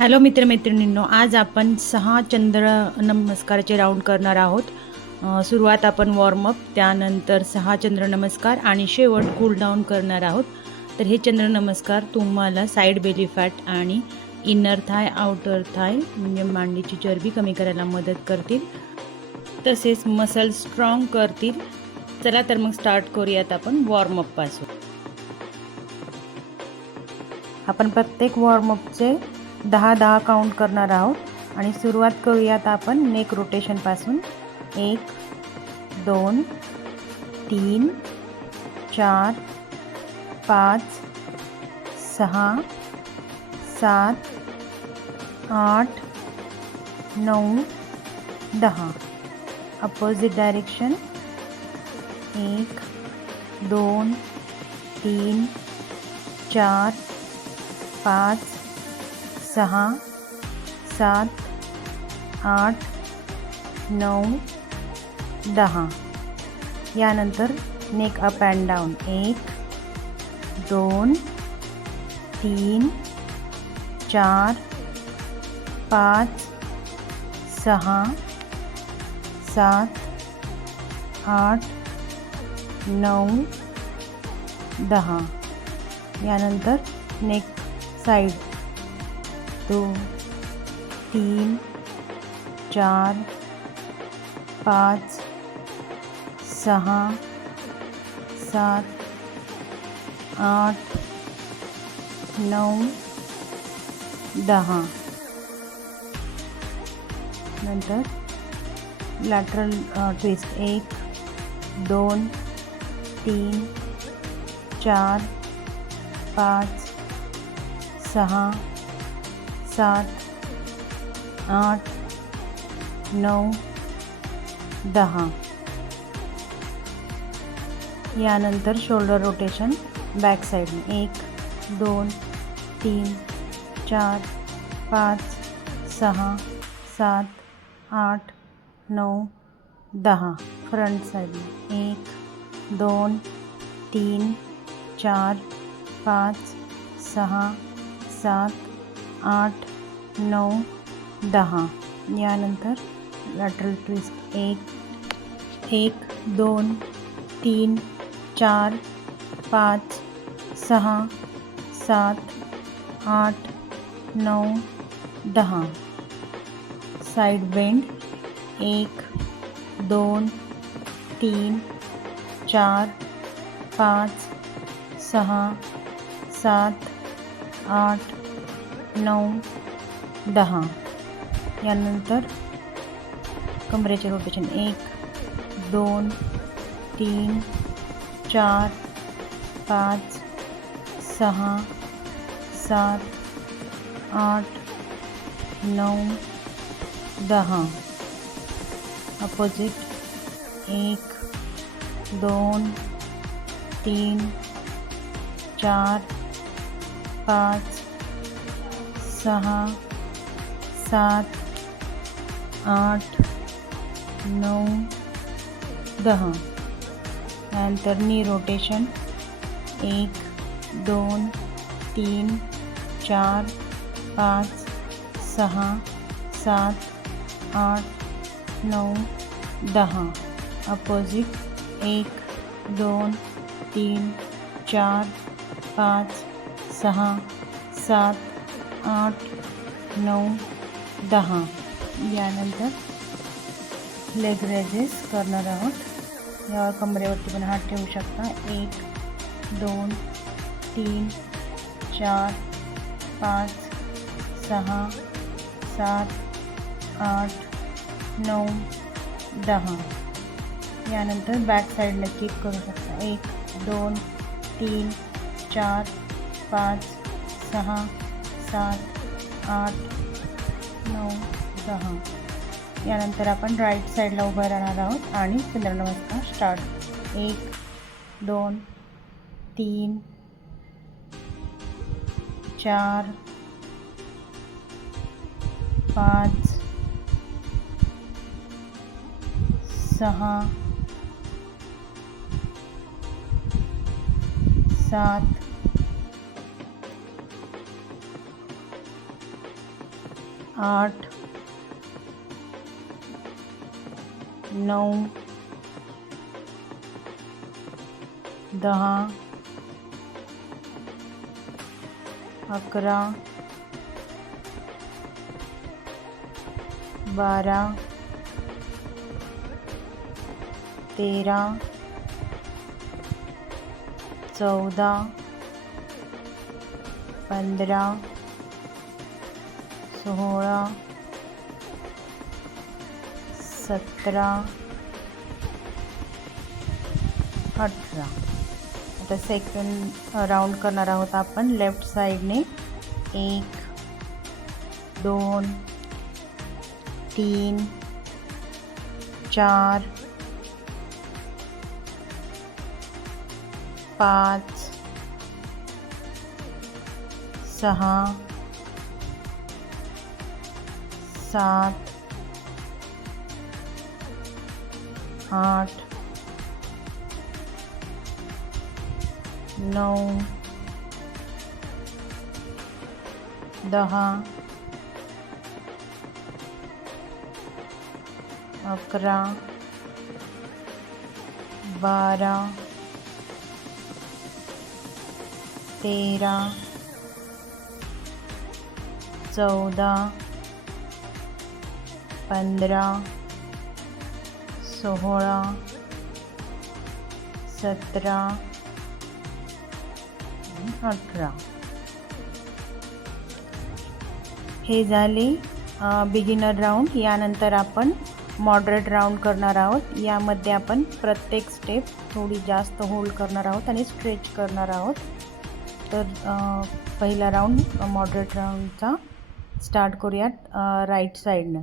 Hello मित्रमैत्रिणींनो आज आपण सहा चंद्र नमस्काराचे राऊंड करणार आहोत. सुरुवात आपण वॉर्मअप त्यानंतर सहा चंद्र नमस्कार आणि शेवट कूल डाऊन करणार आहोत. तर हे चंद्र नमस्कार तुम्हाला साईड बेली फॅट आणि इनर थाय आउटर थाय म्हणजे मांडीची चरबी कमी करायला मदत करतील. तसेच मसल स्ट्रॉंग करतील. चला तर मग स्टार्ट करूयात आपण वॉर्मअपपासून आपण प्रत्येक वॉर्मअपचे दहा दहा काउंट करणार आहोत. आणि सुरुवात करूयात आपण नेक रोटेशनपासून एक दोन तीन चार पाच सहा सात आठ नऊ दहा. अपोजिट डायरेक्शन एक दोन तीन चार पाच सहा, सात, आठ, नऊ, दहा. यानंतर नेक अप अँड डाऊन एक, दोन, तीन, चार, पाच, सहा, सात, आठ, नऊ, दहा. यानंतर नेक साईड दोन तीन, चार, पाच सहा सात, आठ नऊ दहा। नंतर लॅटरल ट्विस्ट एक, दोन, तीन, चार, पाच सहा सात आठ नऊ दहा. यानंतर शोल्डर रोटेशन बॅक साईडने एक दोन तीन चार पाच सहा सात आठ नऊ दहा. फ्रंट साईडने एक दोन तीन चार पाच सहा सात आठ नऊ दहा, यानंतर लॅटरल ट्विस्ट एक एक, दोन, तीन, चार, पाच, सहा, सात, आठ नऊ दहा. साईड बेंड एक, दोन, तीन, चार, पाच, सहा, सात, आठ नऊ दहा, यानंतर कमरेचे रोटेशन एक, दोन, तीन, चार, पाच, सहा, सात, आठ नऊ दहा। अपोजिट एक, दोन, तीन, चार, पाच सहा सात, आठ नऊ दहा। त्यानंतर नी रोटेशन एक दोन तीन, चार, पाच सहा सात, आठ नऊ दहा। अपोजिट एक दोन तीन, चार, पाच सहा सात आठ नऊ दहा, यानंतर लेग रेजेस करणार आहोत. यावर कमरेवरती पण हात ठेवू शकता. एक, दोन, तीन, चार, पाच, सहा, सात, आठ, नऊ, दहा. यानंतर बॅक साईडला किक करू शकता. एक, दोन, तीन, चार, पाच, सहा सात आठ नऊ दहा. यानंतर आपण राईट साईडला उभं राहणार आहोत आणि चंद्रनमस्कार स्टार्ट एक दोन तीन चार पाच सहा सात आठ नऊ दहा अकरा बारा तेरा चौदा पंधरा सोळा सतरा अठरा आता सेकंड राऊंड करणार आहोत आपण लेफ़्ट साईडने एक, दोन, तीन, चार, पाच सहा सात आठ नऊ दहा अकरा बारा तेरा चौदा पंधरा सोळा सतरा अठरा. हे झाले बिगिनर राऊंड यानंतर आपण मॉडरेट राऊंड करणार आहोत. यामध्ये आपण प्रत्येक स्टेप थोडी जास्त होल्ड करणार आहोत आणि स्ट्रेच करणार आहोत. तर पहिला राऊंड मॉडरेट राऊंडचा स्टार्ट करूयात राईट साईडनं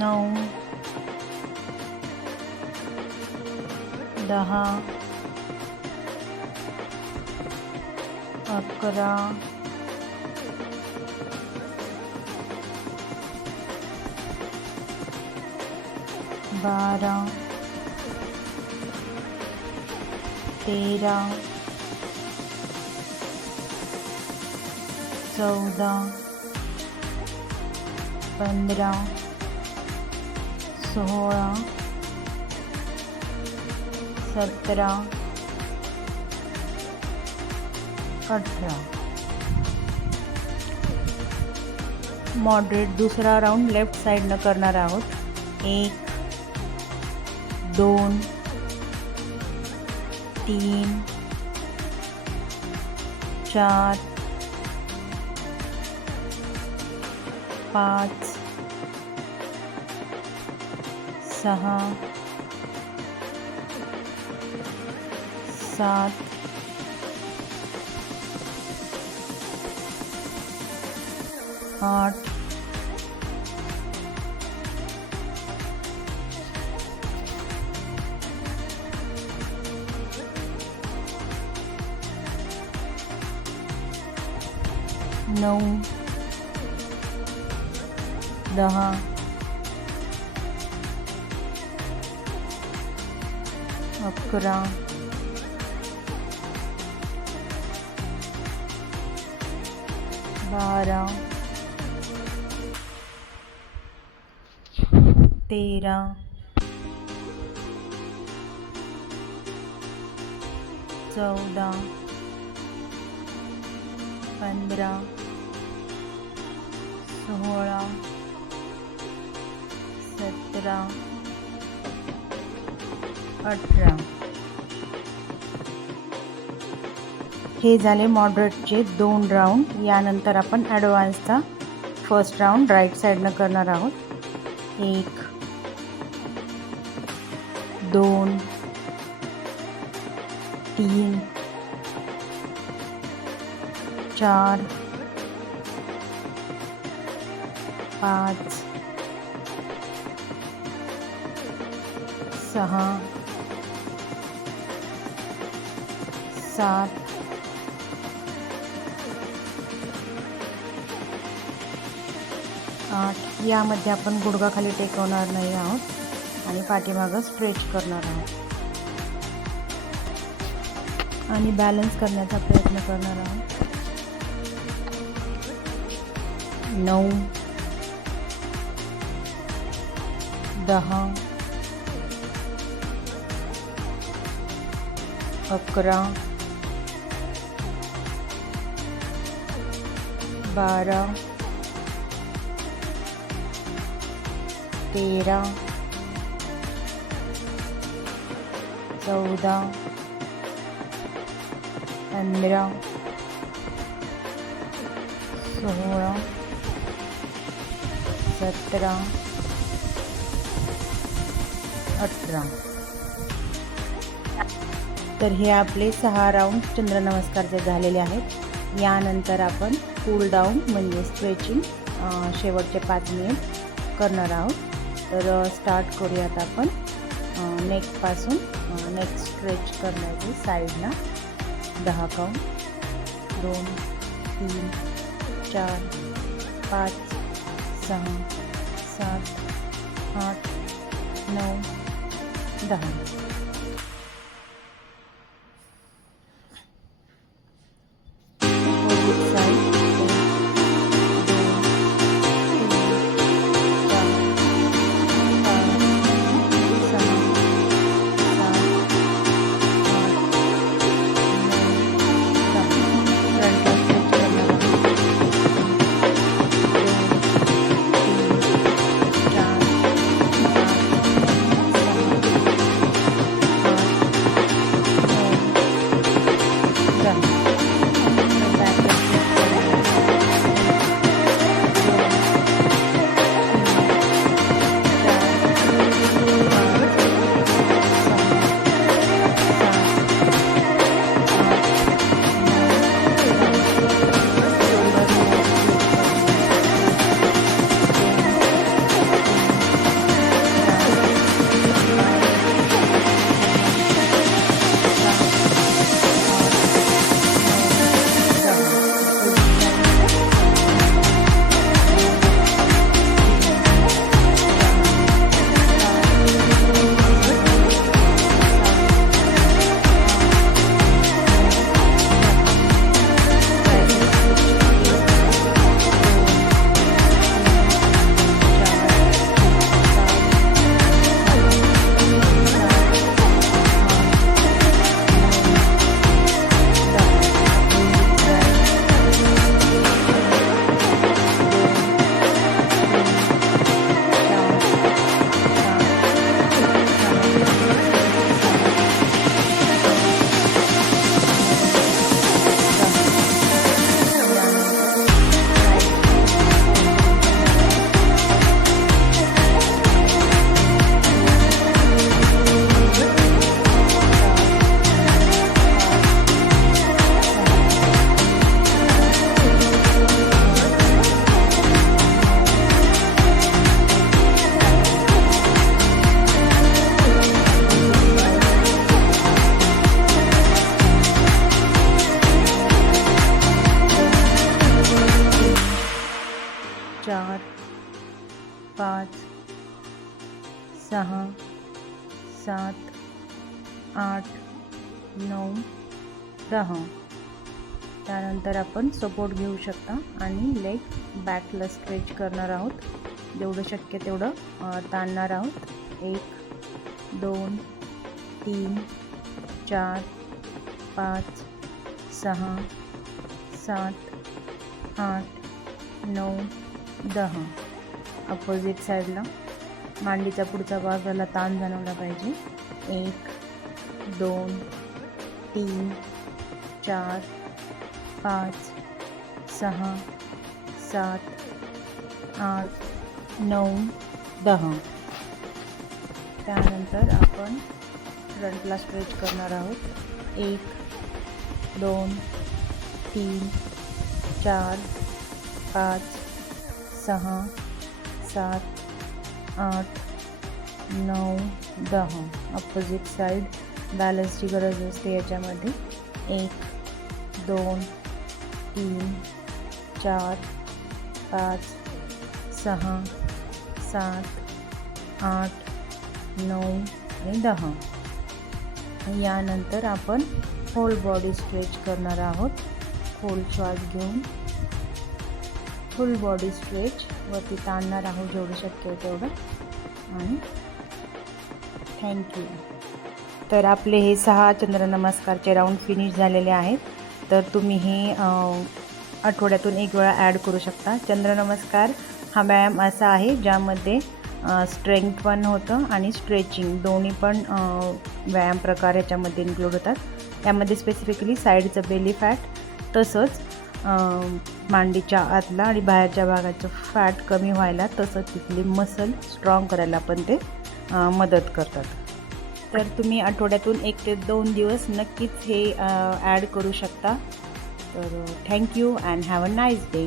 नऊ दहा अकरा बारा तेरा चौदा पंधरा सोळा सत्रह अठरा मॉडरेट दुसरा राऊंड लेफ़्ट साईडनं करणार आहोत एक, दोन, तीन, चार, पाच सहा सात आठ नऊ दहा अकरा. बारा. तेरा. चौदा. पंधरा. सोळा. सतरा. अठरा हे झाले मॉडरेटचे दोन राऊंड. यानंतर आपण ॲडव्हान्सचा फर्स्ट राऊंड राईट साईडनं करणार आहोत. एक दोन तीन चार पाच सहा सात आठ यामध्ये आपण गुडघाखाली टेकवणार नाही आहोत आणि पाठीमागं स्ट्रेच करणार आहोत. आणि बॅलन्स करण्याचा प्रयत्न करणार आहोत. नऊ दहा अकरा बारा तेरा चौदा पंधरा सोळा सतरा अठरा. तर हे आपले सहा राऊंड चंद्रनमस्कारचे झालेले आहेत. यानंतर आपण कूल डाऊन म्हणजे स्ट्रेचिंग शेवटचे पाच मिनिट करणार आहोत. तर स्टार्ट करूयात आपण. नेकपासून नेक स्ट्रेच करण्याची साईडला दहा काउंट दोन तीन चार पाच सहा सात आठ नऊ दहा. Мира. आपण सपोर्ट घेऊ शकता आणि लेग बॅकला स्ट्रेच करणार आहोत. जेवढं शक्य तेवढं ताणणार आहोत. एक दोन तीन चार पाच सहा सात आठ नऊ दहा. अपोजिट साईडला मांडीचा पुढचा भागाला ताण जाणवला पाहिजे. एक दोन तीन चार पाच सहा सात आठ नऊ दहा. त्यानंतर आपण फ्रंटला स्ट्रेच करणार आहोत. एक दोन तीन चार पाच सहा सात आठ नऊ दहा. अपोजिट साईड बॅलन्सची गरज असते याच्यामध्ये. एक दोन तीन चार पाच सहा सात आठ नऊ आणि दहा. यानंतर आपण होल बॉडी स्ट्रेच करणार आहोत. खोल श्वास घेऊन फुल बॉडी स्ट्रेच वरती ताणणार आहोत जेवढं शक्य आहे तेवढं. आणि थँक्यू तर आपले हे सहा चंद्रनमस्कारचे राऊंड फिनिश झालेले आहेत. तर तुम्ही हे आठवड्यातून एक वेळा ॲड करू शकता. चंद्रनमस्कार हा व्यायाम असा आहे ज्यामध्ये स्ट्रेंथ पण होतं आणि स्ट्रेचिंग दोन्ही पण व्यायाम प्रकार याच्यामध्ये इन्क्लूड होतात. त्यामध्ये स्पेसिफिकली साईडचं बेली फॅट तसंच मांडीच्या आतला आणि बाहेरच्या भागाचं फॅट कमी व्हायला तसंच तिथली मसल स्ट्रॉंग करायला पण ते मदत करतात. तर तुम्ही आठवड्यातून एक ते दोन दिवस नक्कीच हे ॲड करू शकता. तर thank you and have a nice day